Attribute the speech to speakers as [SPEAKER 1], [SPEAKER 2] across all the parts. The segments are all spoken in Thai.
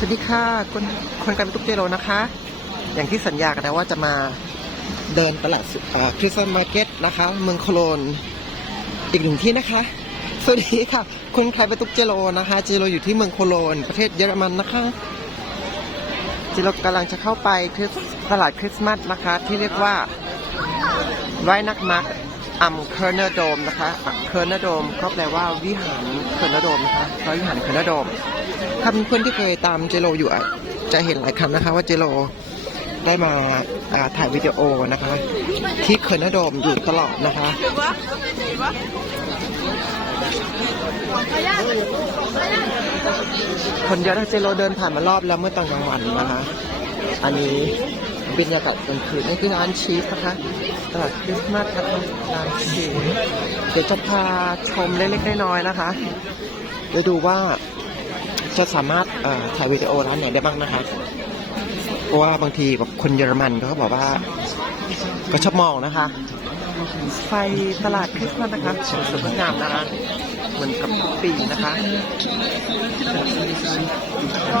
[SPEAKER 1] สวัสดีค่ะคนคนกันตุ๊กเจโรนะคะ อย่างที่สัญญากันนะว่าจะมาเดินตลาดคริสต์มาร์เก็ตนะคะ เมืองโคโลนอีกหนึ่งที่นะคะ สวัสดีค่ะ คนใครเป็นตุ๊กเจโรนะคะ เจโรอยู่ที่เมืองโคโลนประเทศเยอรมันนะคะ เจโรกำลังจะเข้าไปคริสตลาดคริสต์มาสนะคะ ที่เรียกว่าไวนักมักอัมเคอร์เนอร์โดมนะคะเคอร์เนอร์โดมก็แปลว่าวิหารเคอร์เนอร์โดมนะคะพระวิหารเคอร์เนอร์โดม ถ้าเพื่อนที่เคยตามเจโรอยู่จะเห็นหลายครั้งนะคะ ว่าเจโรได้มาาถ่ายวิดีโอนะคะ ที่เคอร์นโดมอยู่ตลอดนะคะคนเยอะนะเจโรเดินผ่านมารอบแล้วเมื่อตอนกลางวันนะคะ อันนี้บรรยากาศกลางคืนนี่คือร้านชีสนะคะตลาดคริสต์มาสนะคะร้านชีสเดี๋ยวจะพาชมเล็กๆน้อยๆนะคะเดี๋ยวดูว่า จะสามารถเอ่อถ่ายวิดีโอร้านไหนได้บ้างนะคะเพราะว่าบางทีแบบคนเยอรมันก็บอกว่า ก็ชอบมองนะคะ ไฟตลาดคริสต์มาสนะคะสวยสวยงามนะคะเหมือนกับทุกปีนะคะก็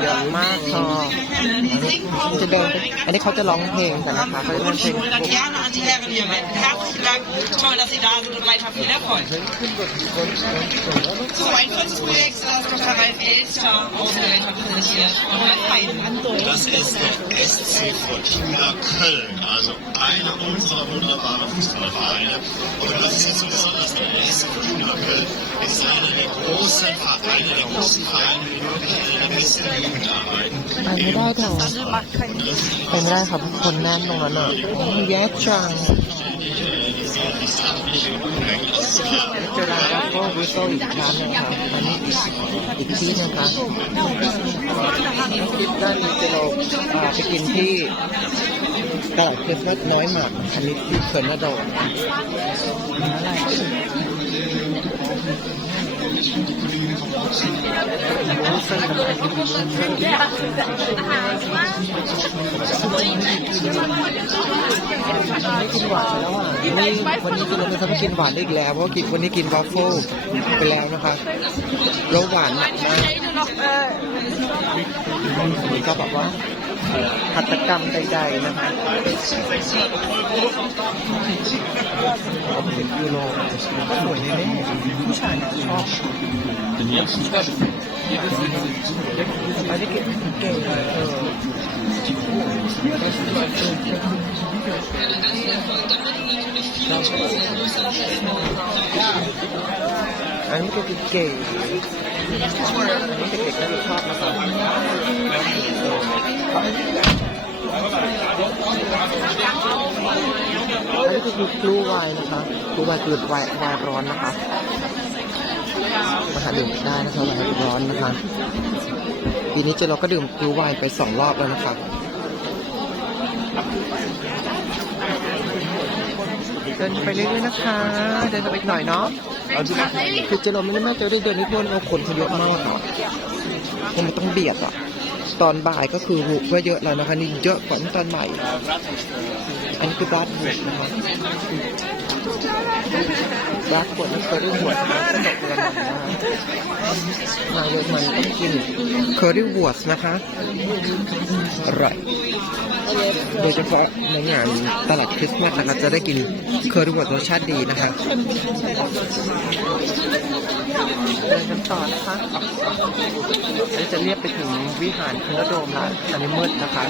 [SPEAKER 1] เยอะมากพอจะเดินไปอันนี้เขาจะร้องเพลงกันนะคะเขาจะเล่นเพลง
[SPEAKER 2] 100 Jahre an die Herren hier mit. Herzlichen Dank. Toll, dass Sie da sind und weiter viel Erfolg. So, ein kurzes Projekt, das Dr. Ralf Elster ausgewählt hat, präsentiert. Und Herr Fein.
[SPEAKER 3] Das ist der SC Fortuna Köln, also einer unserer wunderbaren Fußballvereine. Und das ist jetzt so besonders, der SC Fortuna Köln ist einer der großen Vereine, der großen Vereine,
[SPEAKER 1] ไปไม่ได้ค่ะไปไม่ได้ครับคนแน่นตรงนั้นอะแย่จังเจอร้านก็วิโซอีกร้านหนึงครับอันนี้อีกอีกที่หนึงครับด้านนี้จะเราอ่าไปกินที่ตลาดคริสต์มาสน้อยหมากคันนี้ที่เคิร์นาโดไม่กินหวานแล้วอะนี่วันนี้กินแล้วจะไม่กินหวานอีกแล้วเพราะว่ากินวันนี้กินวอฟเฟิลไปแล้วนะคะแล้วหวานหนักมากอันนี้ก็แบบว่า หัตถกรรมใดๆนะคะผมเห็นยูโรก็สวยแน่ๆผู้ชายชอบอันนี้เก่งเก่งเลยเออเรา อันนี้ก็คือเก๋อันนี้เด็กๆก็จะชอบนะครับอันนี้ก็คือกลูวน์นะคะกลูวน์คือวน์ไวน์ร้อนนะคะมาหาดื่มได้นะคะวน์ร้อนนะคะปีนี้เจเราก็ดื่มกลูวน์ไปสองรอบแล้วนะครับเดินไปเรื่อยๆนะคะ เดินไปอีกหน่อยเนาะ คือเจเราไม่ได้แม่เจอได้เดินนิดเดียวเราคนเขาเยอะมากอะคงไม่ต้องเบียดอะ ตอนบ่ายก็คือหุก็เยอะแล้วนะคะนี่เยอะกว่าตอนบ่ายอันนี้คือบลัดบุดนะคะบลัดบุดนี่เคยได้บวชมาตั้งแต่เดือนหนึ่งนะมาเยอะมันต้องกินเคอรี่บวชนะคะอร่อย โดยเฉพาะในงานตลาดคริสต์มาสนะคะจะได้กินเคอร์รี่บดรสชาติดีนะคะเดินกันต่อนะคะอันนี้จะเรียบไปถึงวิหารคณโดมละอันนี้มืดนะคะ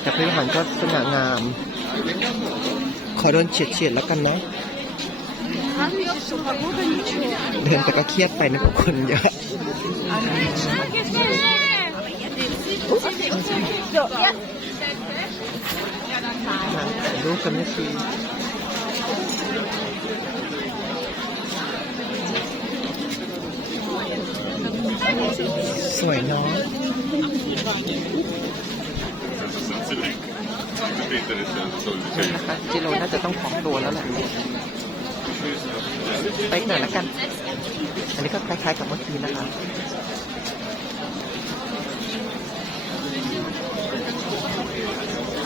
[SPEAKER 1] แต่วิหารก็สง่างาม ขอเดินเฉียดๆแล้วกันเนาะเดินแต่ก็เครียดไปนะพวกคนเยอะมาถ่าย รูปกันไม่ทีสวยเนาะนี่นะคะจิโร่น่าจะต้องของตัวแล้วแหละไปอีกหน่อยล้วกัน อันนี้ก็คล้ายๆกับเมื่อกี้นะคะ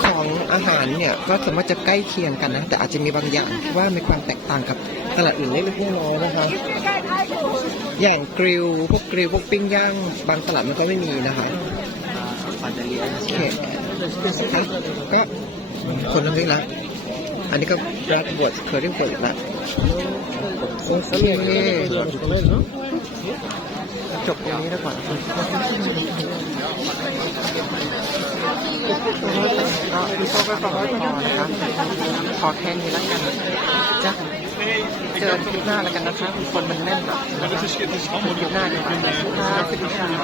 [SPEAKER 1] ข อาหารเนี่ยก็สมมติจะใกล้เคียงกันนะ แต่อาจจะมีบางอย่างที่ว่ามีความแตกต่างกับตลาดอื่นเล็กๆน้อยๆนะคะ อย่างกริลพวกกริลพวกปิ้งย่างบางตลาดมันก็ไม่มีนะคะโอเคก็คนน้ำพริกละอันนี้ก็รับบดเคอรี่บดละโอเคจบตรงนี้แล้วก่อน พี่โชคก็ขอให้พรนะคะขอแค่นี้แล้วกันจ้ะเจอคลิปหน้าแล้วกันนะคะคนมันแน่นแบบคลิปหน้าดีกว่าค่ะสวัสดีค่ะ